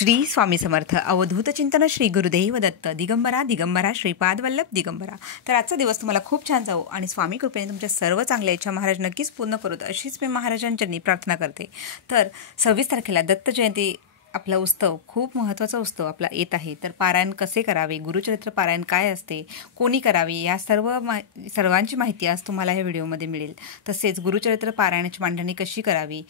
श्री स्वामी समर्थ अवधूत चिंतन श्री गुरुदेव दत्त दिगंबरा दिगंबरा श्रीपाद वल्लभ दिगंबरा। तर आजचा दिवस तुम्हाला खूप छान जाऊ आणि स्वामी कृपेने तुमच्या सर्व चांगल्या इच्छा महाराज नक्कीच पूर्ण करूत अशीच मी महाराजांच्यांनी प्रार्थना करते। तर 26 तारखेला दत्त जयंती आपला उत्सव खूप महत्त्वाचा उत्सव आपला येत आहे। तर पारायण कसे करावे, गुरुचरित्र पारायण काय असते, कोणी करावे, या सर्वांची माहिती आज तुम्हाला या व्हिडिओमध्ये मिळेल। तसेच गुरुचरित्र पारायणाची मांडणी कशी करावी,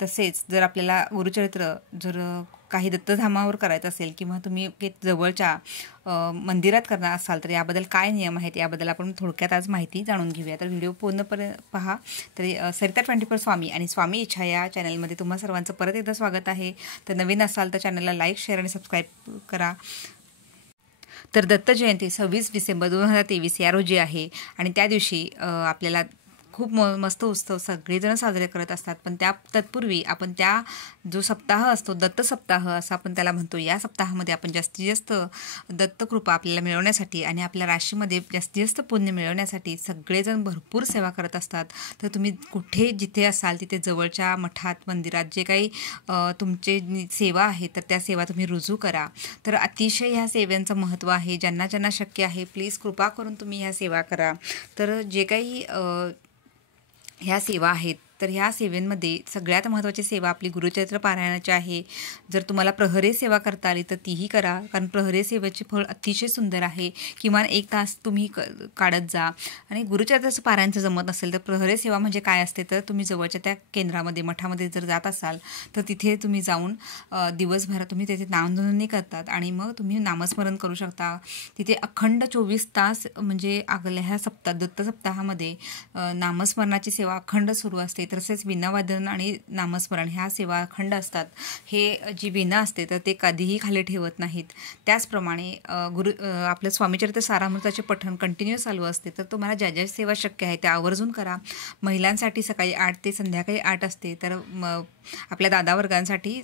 तसेच जर आपल्याला गुरुचरित्र काही दत्तधामावर करायचं असेल किंवा तुम्ही जवळच्या मंदिरात करणार असाल तर याबद्दल काय नियम आहेत याबद्दल आपण थोडक्यात आज माहिती जाणून घेऊया। तर व्हिडिओ पूर्णपणे पहा। तरी सरिता 24 स्वामी आणि स्वामी इच्छा या चॅनलमध्ये तुम्हा सर्वांचं परत एकदा स्वागत आहे। तर नवीन असाल तर चॅनलला लाईक, शेअर आणि सबस्क्राईब करा। तर दत्त जयंती 26 डिसेंबर 2023 या रोजी आहे आणि त्या दिवशी आपल्याला खूप मस्त उत्सव सगळेजण साजरे करत असतात। पण तत्पूर्वी आपण त्या जो सप्ताह असतो दत्त सप्ताह असं आपण त्याला म्हणतो, या सप्ताहामध्ये आपण जास्तीत जास्त दत्तकृपा आपल्याला मिळवण्यासाठी आणि आपल्या राशीमध्ये जास्तीत जास्त पुण्य मिळवण्यासाठी सगळेजण भरपूर सेवा करत असतात। तर तुम्ही कुठे जिथे असाल तिथे जवळच्या मठात, मंदिरात जे काही तुमचे सेवा आहे तर त्या सेवा तुम्ही रुजू करा। तर अतिशय ह्या सेवांचं महत्त्व आहे। ज्यांना ज्यांना शक्य आहे प्लीज कृपा करून तुम्ही ह्या सेवा करा। तर जे काही ह्या सेवा आहेत तर ह्या सेवेमध्ये सगळ्यात महत्त्वाची सेवा आपली गुरुचरित्र पारायणाची आहे। जर तुम्हाला प्रहरी सेवा करता आली तर तीही करा, कारण प्रहरी सेवेचे फळ अतिशय सुंदर आहे। किमान 1 तास तुम्ही काढत जा। आणि गुरुचरित्राचं पारायणाचं जमत नसेल तर प्रहरी सेवा म्हणजे काय असते, तर तुम्ही जवळच्या त्या केंद्रामध्ये, मठामध्ये जर जात असाल तर तिथे तुम्ही जाऊन दिवसभर तुम्ही तिथे नामनोंदणी करतात आणि मग तुम्ही नामस्मरण करू शकता। तिथे अखंड 24 तास म्हणजे अगल्या ह्या दत्त सप्ताहामध्ये नामस्मरणाची सेवा अखंड सुरू असते। तसेच वीणावादन आणि नामस्मरण ह्या सेवा अखंड असतात। हे जी वीणा असते तर ते कधीही खाली ठेवत नाहीत। त्याचप्रमाणे आपलं स्वामीचरित्र सारामृताचे पठण कंटिन्यू चालू असते। तर तुम्हाला ज्या ज्या सेवा शक्य आहे त्या आवर्जून करा। महिलांसाठी सकाळी 8 ते संध्याकाळी 8 असते, तर आपल्या दादा वर्गांसाठी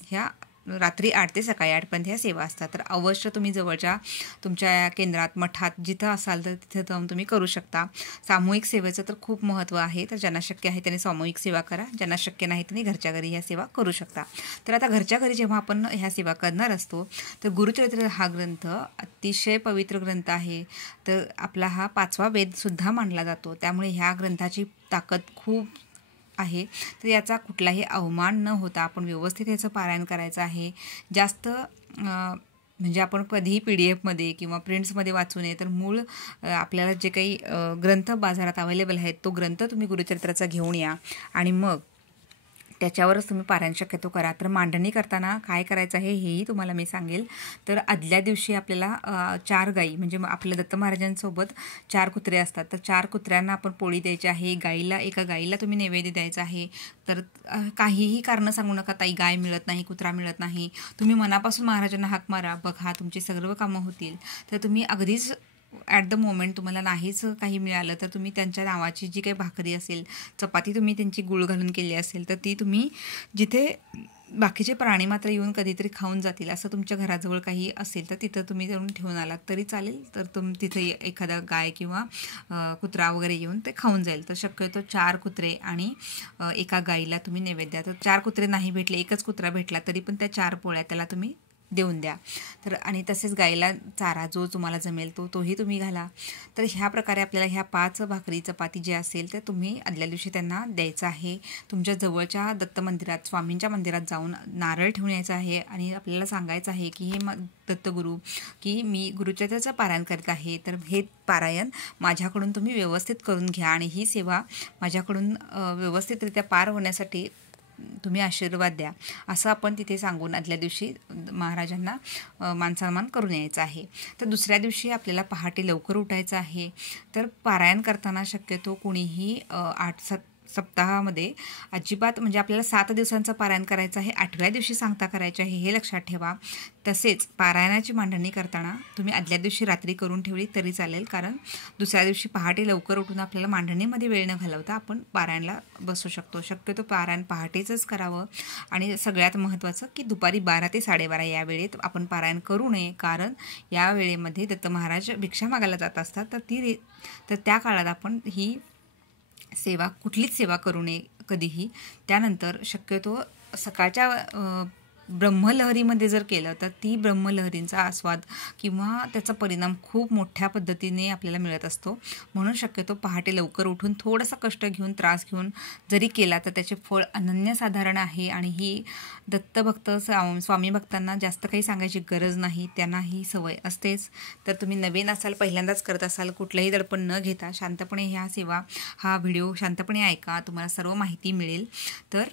ह्या रात्री 8 ते सकाळी 8 पर्यंत ह्या सेवा असतात। तर अवश्य तुम्ही जवळच्या तुमच्या केंद्रात, मठात जिथं असाल तर तिथं जाऊन तुम्ही करू शकता। सामूहिक सेवेचं तर खूप महत्त्व आहे। तर ज्यांना शक्य आहे त्यांनी सामूहिक सेवा करा, ज्यांना शक्य नाही त्यांनी घरच्या घरी ह्या सेवा करू शकता। तर आता घरच्या घरी जेव्हा आपण ह्या सेवा करणार असतो तर गुरुचरित्र हा ग्रंथ अतिशय पवित्र ग्रंथ आहे। तर आपला हा 5वा वेदसुद्धा मानला जातो, त्यामुळे ह्या ग्रंथाची ताकद खूप आहे। तर याचा कुठलाही अवमान न होता आपण व्यवस्थित याचं पारायण करायचं आहे। जास्त म्हणजे आपण कधीही PDF किंवा प्रिंट्समध्ये वाचू नये, तर मूळ आपल्याला जे काही ग्रंथ बाजारात अवेलेबल आहेत तो ग्रंथ तुम्ही गुरुचरित्राचा घेऊन या आणि मग त्याच्यावरच तुम्ही पारायण शक्यतो करा। तर मांडणी करताना काय करायचं आहे हेही तुम्हाला मी सांगेल। तर आदल्या दिवशी आपल्याला 4 गाई म्हणजे आपल्या दत्त महाराजांसोबत 4 कुत्रे असतात, तर 4 कुत्र्यांना आपण पोळी द्यायची आहे। एका गाईला तुम्ही नैवेद्य द्यायचा आहे। तर काहीही कारण सांगू नका, ताई गाय मिळत नाही, कुत्रा मिळत नाही, तुम्ही मनापासून महाराजांना हाक मारा, बघा तुमची सर्व कामं होतील। तर तुम्ही अगदीच ॲट द मोमेंट तुम्हाला नाहीच काही मिळालं तर तुम्ही त्यांच्या नावाची जी काही भाकरी असेल, चपाती तुम्ही त्यांची गूळ घालून केली असेल तर ती तुम्ही जिथे बाकीचे प्राणी मात्र येऊन कधीतरी खाऊन जातील असं तुमच्या घराजवळ काही असेल तर तिथं तुम्ही जाऊन ठेवून आलात तरी चालेल। तर तिथे एखादा गाय किंवा कुत्रा वगैरे येऊन ते खाऊन जाईल। तर शक्यतो 4 कुत्रे आणि एका गाईला तुम्ही नैवेद्य द्या। तर 4 कुत्रे नाही भेटले, एकच कुत्रा भेटला तरी पण त्या 4 पोळ्या त्याला तुम्ही देऊन द्या। तर आणि तसेच गाईला चारा जो तुम्हाला जमेल तोही तुम्ही घाला। तर ह्या प्रकारे आपल्याला ह्या 5 भाकरी, चपाती जे असेल ते तुम्ही आदल्या दिवशी त्यांना द्यायचं आहे। तुमच्या जवळच्या दत्त मंदिरात, स्वामींच्या मंदिरात जाऊन नारळ ठेवून यायचं आहे आणि आपल्याला सांगायचं आहे की हे दत्तगुरू की मी गुरुचरित्राचं पारायण करत आहे, तर हे पारायण माझ्याकडून तुम्ही व्यवस्थित करून घ्या आणि ही सेवा माझ्याकडून व्यवस्थितरित्या पार होण्यासाठी तुम्ही आशीर्वाद द्या, असं आपण तिथे सांगून आदल्या दिवशी महाराजांना मानसन्मान करून यायचं आहे। तर दुसऱ्या दिवशी आपल्याला पहाटे लवकर उठायचं आहे। तर पारायण करताना शक्यतो कोणीही 8 सप्ताहामध्ये अजिबात म्हणजे आपल्याला 7 दिवसांचं पारायण करायचं आहे, 8व्या दिवशी सांगता करायचे आहे, हे लक्षात ठेवा। तसेच पारायणाची मांडणी करताना तुम्ही आदल्या दिवशी रात्री करून ठेवली तरी चालेल, कारण दुसऱ्या दिवशी पहाटे लवकर उठून आपल्याला मांडणीमध्ये वेळ न घालवता आपण पारायणला बसू शकतो। शक्यतो पारायण पहाटेचंच करावं आणि सगळ्यात महत्त्वाचं की दुपारी 12 ते 12:30 या वेळेत आपण पारायण करू नये, कारण या वेळेमध्ये दत्त महाराज भिक्षा मागायला जात असतात। तर त्या काळात आपण ही कुठलीच सेवा करू नये कधीही। त्यानंतर शक्यतो सकाळच्या ब्रह्मलहरीमध्ये जर केलं तर ती ब्रह्मलहरींचा आस्वाद किंवा त्याचा परिणाम खूप मोठ्या पद्धतीने आपल्याला मिळत असतो. म्हणून शक्यतो पहाटे लवकर उठून थोडंसं कष्ट घेऊन त्रास घेऊन जरी केला तर त्याचे फळ अनन्यसाधारण आहे. आणि ही दत्तभक्त स्वामी भक्तांना जास्त काही सांगायची गरज नाही, त्यांना ही सवय असतेच. तर तुम्ही नवीन असाल, पहिल्यांदाच करत असाल, कुठलंही दडपण न घेता शांतपणे हा व्हिडिओ शांतपणे ऐका, तुम्हाला सर्व माहिती मिळेल. तर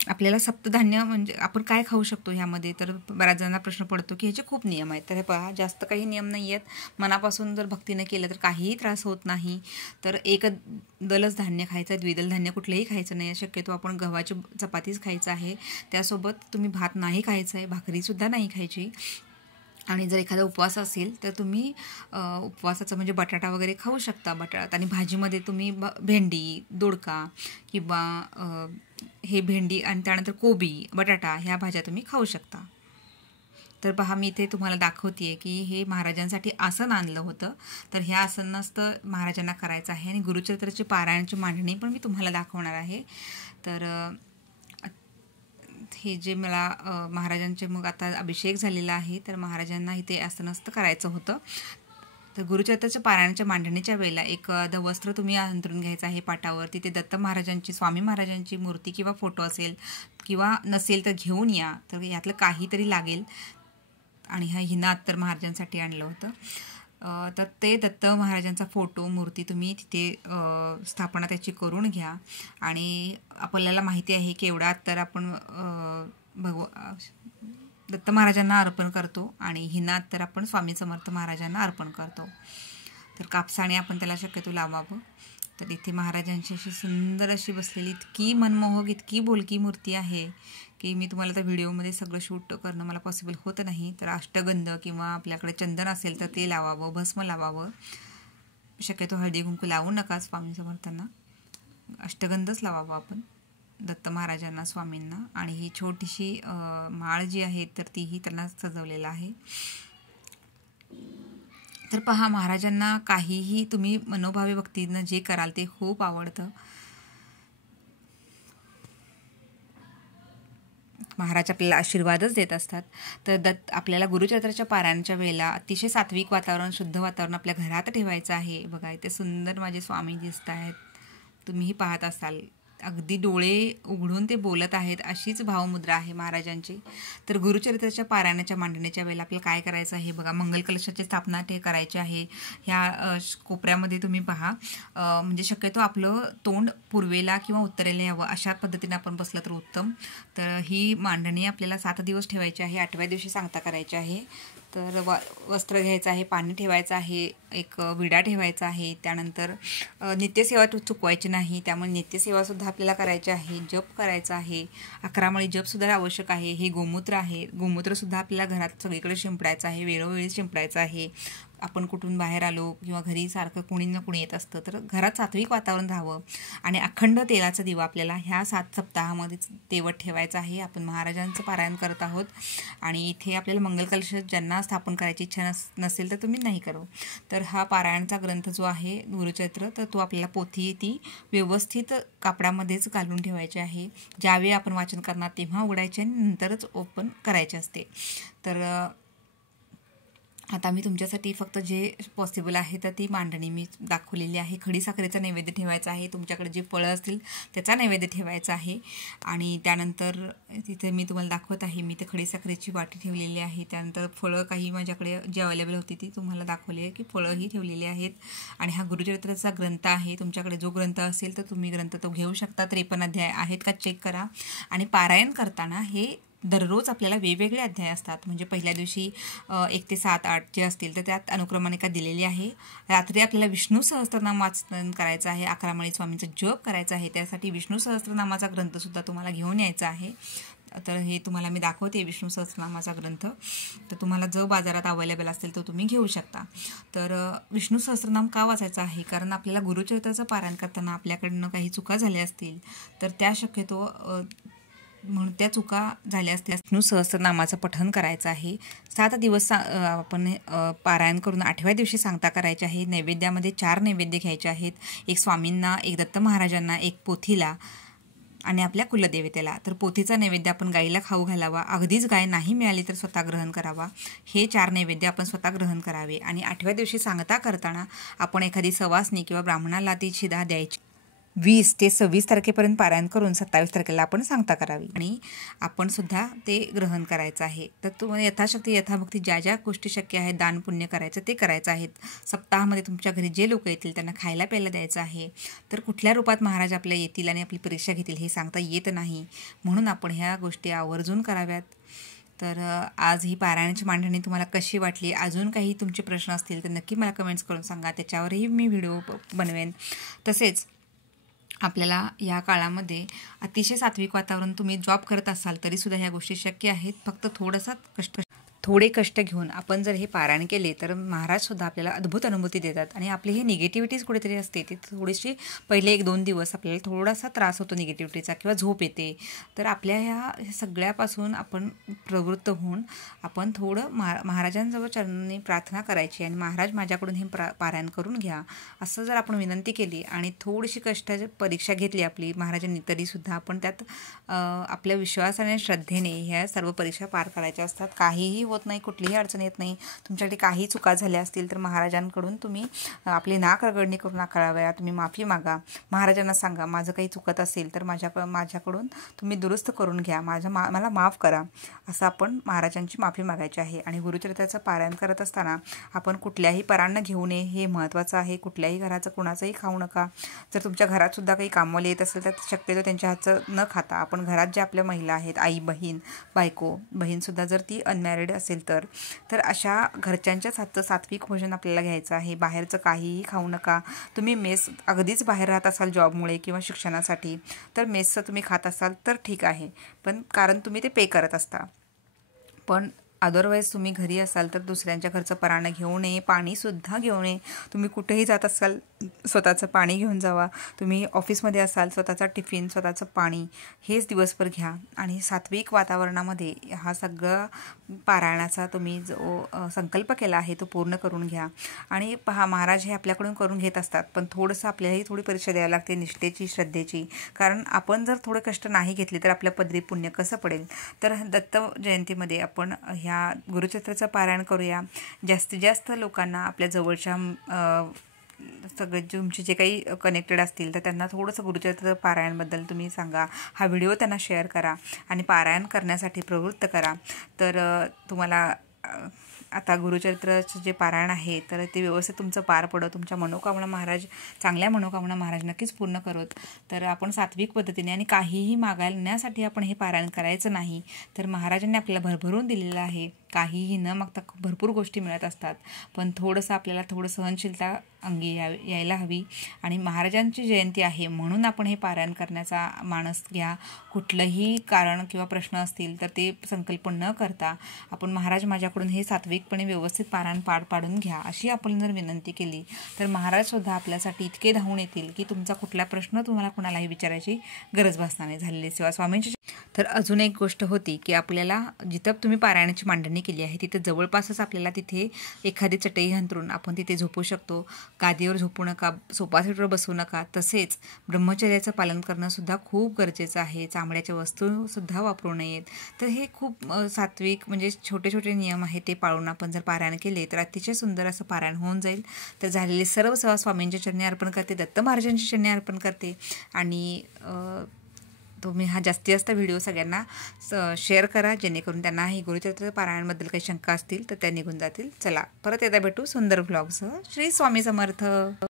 आपल्याला सप्तधान्य म्हणजे आपण काय खाऊ शकतो ह्यामध्ये, तर बऱ्याच जणांना प्रश्न पडतो की ह्याचे खूप नियम आहेत. तर हे पहा, जास्त काही नियम नाही आहेत. मनापासून जर भक्तीनं केलं तर काहीही त्रास होत नाही. तर एकदलच धान्य खायचं, द्विदल धान्य कुठलंही खायचं नाही. शक्यतो आपण गव्हाची चपातीच खायचं आहे. त्यासोबत तुम्ही भात नाही खायचं आहे, भाकरीसुद्धा नाही खायची. आणि जर एखादा उपवास असेल तर तुम्ही उपवासाचं म्हणजे बटाटा वगैरे खाऊ शकता. बटाटा आणि भाजीमध्ये तुम्ही भेंडी, दोडका किंवा हे भेंडी आणि त्यानंतर कोबी, बटाटा ह्या भाज्या तुम्ही खाऊ शकता. तर पहा, मी इथे तुम्हाला दाखवते आहे की हे महाराजांसाठी आसन आणलं होतं. तर ह्या आसनाचं महाराजांना करायचं आहे. आणि गुरुचरित्राची पारायणाची मांडणी पण मी तुम्हाला दाखवणार आहे. तर हे जे मला महाराजांचे मग आता अभिषेक झालेला आहे, तर महाराजांना इथे आसनस्थ करायचं होतं. तर गुरुचरित्राच्या पारायणाच्या मांडणीच्या वेळेला एक वस्त्र तुम्ही अंथरून घ्यायचं आहे पाटावर. तिथे दत्त महाराजांची, स्वामी महाराजांची मूर्ती किंवा फोटो असेल किंवा नसेल तर घेऊन या. तर यातलं काहीतरी लागेल. आणि हा हिना अत्तर महाराजांसाठी आणलं होतं. तर ते दत्त महाराजांचा फोटो, मूर्ती तुम्ही तिथे स्थापना त्याची करून घ्या. आणि आपल्याला माहिती आहे की एवढा अत्तर आपण दत्त महाराजांना अर्पण करतो आणि हिना अत्तर आपण स्वामी समर्थ महाराजांना अर्पण करतो. तर कापसाने आपण त्याला शक्यतो लावावं. तर इथे महाराजांची अशी सुंदर अशी बसलेली इतकी मनमोहक, इतकी बोलकी मूर्ती आहे की मी तुम्हाला त्या व्हिडिओमध्ये सगळं शूट करणं मला पॉसिबल होतं नाही. तर अष्टगंध किंवा आपल्याकडे चंदन असेल तर ते लावावं, भस्म लावावं. शक्यतो हळदी कुंकू लावू नका स्वामी समर्थांना, अष्टगंधच लावावं आपण दत्त महाराजांना, स्वामींना. आणि ही छोटीशी माळ जी आहे तर तीही त्यांना सजवलेलं आहे. तर पहा, महाराजांना काहीही तुम्ही मनोभावे भक्तीनं जे कराल ते खूप आवडतं. महाराज आपल्याला आशीर्वादच देत असतात. तर आपल्याला गुरुचरित्राच्या पारायणाच्या वेळेला अतिशय सात्विक वातावरण, शुद्ध वातावरण आपल्या घरात ठेवायचं आहे. बघा, इथे सुंदर माझे स्वामी दिसत आहेत, तुम्हीही पाहत असाल. अगदी डोळे उघडून ते बोलत आहेत, अशीच भावमुद्रा आहे महाराजांची. तर गुरुचरित्राच्या पारायणाच्या मांडणीच्या वेळेला आपल्याला काय करायचं आहे बघा, मंगल कलशाची स्थापना ते करायची आहे. ह्या कोपऱ्यामध्ये तुम्ही पहा, म्हणजे शक्यतो आपलं तोंड पूर्वेला किंवा उत्तरेला यावं अशा पद्धतीने आपण बसलं तर उत्तम. तर ही मांडणी आपल्याला 7 दिवस ठेवायची आहे. 8व्या दिवशी सांगता करायची आहे. तर वस्त्र घ्यायचं आहे, पाणी ठेवायचं आहे, एक विडा ठेवायचा आहे. त्यानंतर नित्यसेवा चुकवायची नाही, त्यामुळे नित्यसेवासुद्धा आपल्याला करायची आहे. जप करायचा आहे, 11 माळी जपसुद्धा आवश्यक आहे. हे गोमूत्र आहे, गोमूत्रसुद्धा आपल्याला घरात सगळीकडे शिंपडायचं आहे, वेळोवेळी शिंपडायचं आहे. आपण कुठून बाहेर आलो किंवा घरी सारखं कोणी ना कोणी येत असतं, तर घरात सात्विक वातावरण राहावं. आणि अखंड तेलाचा दिवा आपल्याला ह्या 7 सप्ताहामध्ये तेवत ठेवायचं आहे. आपण महाराजांचं पारायण करत आहोत आणि इथे आपल्याला मंगल कलश ज्यांना स्थापन करायची इच्छा नसेल तर तुम्ही नाही करू. तर हा पारायणचा ग्रंथ जो आहे गुरुचरित्र, तर तो आपल्याला पोथी ती व्यवस्थित कापडामध्येच घालून ठेवायची आहे. ज्यावेळी आपण वाचन करणार तेव्हा उघडायचे आणि नंतरच ओपन करायचे असते. तर आता मी तुमच्यासाठी फक्त जे पॉसिबल आहे तर ती मांडणी मी दाखवलेली आहे. खडीसाखरेचा नैवेद्य ठेवायचा आहे, तुमच्याकडे जे फळं असतील त्याचा नैवेद्य ठेवायचा आहे. आणि त्यानंतर तिथे मी तुम्हाला दाखवत आहे, मी ते खडीसाखरेची वाटी ठेवलेली आहे. त्यानंतर फळं काही माझ्याकडे जी अवेलेबल होती ती तुम्हाला दाखवली आहे की फळंही ठेवलेली आहेत. आणि हा गुरुचरित्राचा ग्रंथ आहे, तुमच्याकडे जो ग्रंथ असेल तर तुम्ही ग्रंथ तो घेऊ शकता. 53 अध्याय आहेत का चेक करा. आणि पारायण करताना हे दररोज आपल्याला वेगवेगळे अध्याय असतात. म्हणजे पहिल्या दिवशी 1 ते 7, 8 जे असतील तर त्यात अनुक्रमणिका दिलेली आहे. रात्री आपल्याला विष्णू सहस्त्रनाम वाचन करायचं आहे, 11 माळी स्वामींचा जप करायचा आहे. त्यासाठी विष्णू सहस्त्रनामाचा ग्रंथसुद्धा तुम्हाला घेऊन यायचा आहे. तर हे तुम्हाला मी दाखवते विष्णू सहस्त्रनामाचा ग्रंथ. तर तुम्हाला जो बाजारात अवेलेबल असेल तो तुम्ही घेऊ शकता. तर विष्णू सहस्त्रनाम का वाचायचं आहे, कारण आपल्याला गुरुचरित्राचं पारायण करताना आपल्याकडनं काही चुका झाल्या असतील तर त्या शक्यतो म्हणून त्या चुका झाल्या असतील. विष्णू सहस्त्रनामाचं पठण करायचं आहे. 7 दिवस आपण पारायण करून 8व्या दिवशी सांगता करायची आहे. नैवेद्यामध्ये 4 नैवेद्य घ्यायचे आहेत, एक स्वामींना, एक दत्त महाराजांना, एक पोथीला. आणि आपल्या कुलदेवतेला. तर पोथीचा नैवेद्य आपण गाईला खाऊ घालावा. अगदीच गाय नाही मिळाली तर स्वतः ग्रहण करावा. हे 4 नैवेद्य आपण स्वतः ग्रहण करावे. आणि 8व्या दिवशी सांगता करताना आपण एखादी सवासणी किंवा ब्राह्मणाला ती शिधा द्यायची. 20 ते 26 तारखेपर्यंत पारायण करून 27 तारखेला आपण सांगता करावी आणि आपण सुद्धा ते ग्रहण करायचं आहे. तर तुम्हाला यथाशक्ती यथाभक्ती ज्या ज्या गोष्टी शक्य आहेत दान पुण्य करायचं ते करायचं आहेत. सप्ताहामध्ये तुमच्या घरी जे लोक येतील त्यांना खायला प्यायला द्यायचं आहे. तर कुठल्या रूपात महाराज आपल्या येतील आणि आपली परीक्षा घेतील हे सांगता येत नाही, म्हणून आपण ह्या गोष्टी आवर्जून कराव्यात. तर आज ही पारायणाची मांडणी तुम्हाला कशी वाटली? अजून काही तुमचे प्रश्न असतील तर नक्की मला कमेंट्स करून सांगा, त्याच्यावरही मी व्हिडिओ बनवेन. तसेच आपल्याला या काळामध्ये अतिशय सात्विक वातावरण, तुम्ही जॉब करत असाल तरीसुद्धा ह्या गोष्टी शक्य आहेत. फक्त थोडे कष्ट घेऊन आपण जर हे पारायण केले तर महाराजसुद्धा आपल्याला अद्भुत अनुभूती देतात. आणि आपली ही निगेटिव्हिटीज कुठेतरी असते ती थोडीशी पहिले 1-2 दिवस आपल्याला थोडासा त्रास होतो निगेटिव्हिटीचा किंवा झोप येते. तर आपल्या ह्या सगळ्यापासून आपण प्रवृत्त होऊन आपण थोडं महाराजांजवळ चरणी प्रार्थना करायची आणि महाराज माझ्याकडून हे पारायण करून घ्या असं जर आपण विनंती केली आणि थोडीशी कष्टाची परीक्षा घेतली आपली महाराजांनी तरीसुद्धा आपण त्यात आपल्या विश्वासाने श्रद्धेने ह्या सर्व परीक्षा पार करायच्या असतात. काहीही होत नाही, कुठलीही अडचण येत नाही. तुमच्याकडे काही चुका झाल्या असतील तर महाराजांकडून तुम्ही आपली नाक रगडणी करून नाकाराव्या, तुम्ही माफी मागा. महाराजांना सांगा माझं काही चुकत असेल तर माझ्याकडून तुम्ही दुरुस्त करून घ्या, मला माफ करा असं आपण महाराजांची माफी मागायची आहे. आणि गुरुचरित्राचं पारायण करत असताना आपण कुठल्याही परान्न घेऊ नये हे महत्त्वाचं आहे. कुठल्याही घराचं कुणाचंही खाऊ नका. जर तुमच्या घरात सुद्धा काही कामवाली येत असेल तर शक्यतो त्यांच्या हातचं न खाता आपण घरात ज्या आपल्या महिला आहेत, आई बहीण बायको बहीणसुद्धा जर ती अनमॅरिड असेल तर अशा घरच्यांच्याच हातचं सात्विक भोजन आपल्याला घ्यायचं आहे. बाहेरचं काहीही खाऊ नका. तुम्ही मेस अगदीच बाहेर राहत असाल जॉबमुळे किंवा शिक्षणासाठी तर मेसचं तुम्ही खात असाल तर ठीक आहे, पण कारण तुम्ही ते पे करत असता. पण अदरवाईज तुम्ही घरी असाल तर दुसऱ्यांच्या घरचं पराणं घेऊ नये, पाणीसुद्धा घेऊ नये. तुम्ही कुठेही जात असाल स्वतःचं पाणी घेऊन जावा. तुम्ही ऑफिसमध्ये असाल स्वतःचा टिफिन स्वतःचं पाणी हेच दिवसभर घ्या. आणि सात्विक वातावरणामध्ये हा सगळा पारायणाचा तुम्ही जो संकल्प केला आहे तो पूर्ण करून घ्या. आणि पहा महाराज हे आपल्याकडून करून घेत असतात, पण थोडंसं आपल्यालाही थोडी परीक्षा द्यावी लागते निष्ठेची श्रद्धेची. कारण आपण जर थोडे कष्ट नाही घेतले तर आपल्या पदरी पुण्य कसं पडेल. तर दत्त जयंतीमध्ये आपण ह्या गुरुचरित्राचं पारायण करूया. जास्तीत जास्त लोकांना आपल्या जवळच्या सगळे तुमचे जे काही कनेक्टेड असतील तर त्यांना थोडंसं गुरुचरित्राचं पारायणबद्दल तुम्ही सांगा. हा व्हिडिओ त्यांना शेअर करा आणि पारायण करण्यासाठी प्रवृत्त करा. तर तुम्हाला आता गुरुचरित्राचं जे पारायण आहे तर ते व्यवस्थित तुमचं पार पडो. तुमच्या मनोकामना महाराज चांगल्या मनोकामना महाराज नक्कीच पूर्ण करत. तर आपण सात्विक पद्धतीने आणि काहीही मागण्यासाठी आपण हे पारायण करायचं नाही. तर महाराजांनी आपल्याला भरभरून दिलेलं आहे. काहीही न मागता भरपूर गोष्टी मिळत असतात, पण थोडंसं आपल्याला सहनशीलता अंगी यायला हवी. आणि महाराजांची जयंती आहे म्हणून आपण हे पारायण करण्याचा मानस घ्या. कुठलंही कारण किंवा प्रश्न असतील तर ते संकल्प न करता आपण महाराज माझ्याकडून हे सात्विकपणे व्यवस्थित पारायण पाडून घ्या अशी आपण जर विनंती केली तर महाराजसुद्धा आपल्यासाठी इतके धावून येतील की तुमचा कुठला प्रश्न तुम्हाला कुणालाही विचारायची गरज भासणार नाही. झालेली सेवा स्वामींची. तर अजून एक गोष्ट होती की आपल्याला जिथं तुम्ही पारायणाची मांडणी केली आहे तिथे जवळपासच आपल्याला तिथे एखादी चटई अंथरून आपण तिथे झोपू शकतो. गादीवर झोपू नका, सोफा सेटवर बसू नका. तसेच ब्रह्मचर्याचं पालन करणं सुद्धा खूप गरजेचं आहे. चामड्याच्या वस्तूसुद्धा वापरू नयेत. तर हे खूप सात्विक म्हणजे छोटे छोटे नियम आहेत ते पाळून आपण जर पारायण केले तर अतिशय सुंदर असं पारायण होऊन जाईल. तर झालेली सर्व सेवा स्वामींच्या चरणी अर्पण करते, दत्त महाराजांच्या चरणी अर्पण करते. आणि तुम्ही हा जास्तीत जास्त व्हिडिओ सगळ्यांना शेअर करा जेणेकरून त्यांना ही गुरुचरित्र पारायणाबद्दल काही शंका असतील तर त्या निघून जातील. चला परत एकदा भेटू सुंदर व्लॉगसह. श्री स्वामी समर्थ.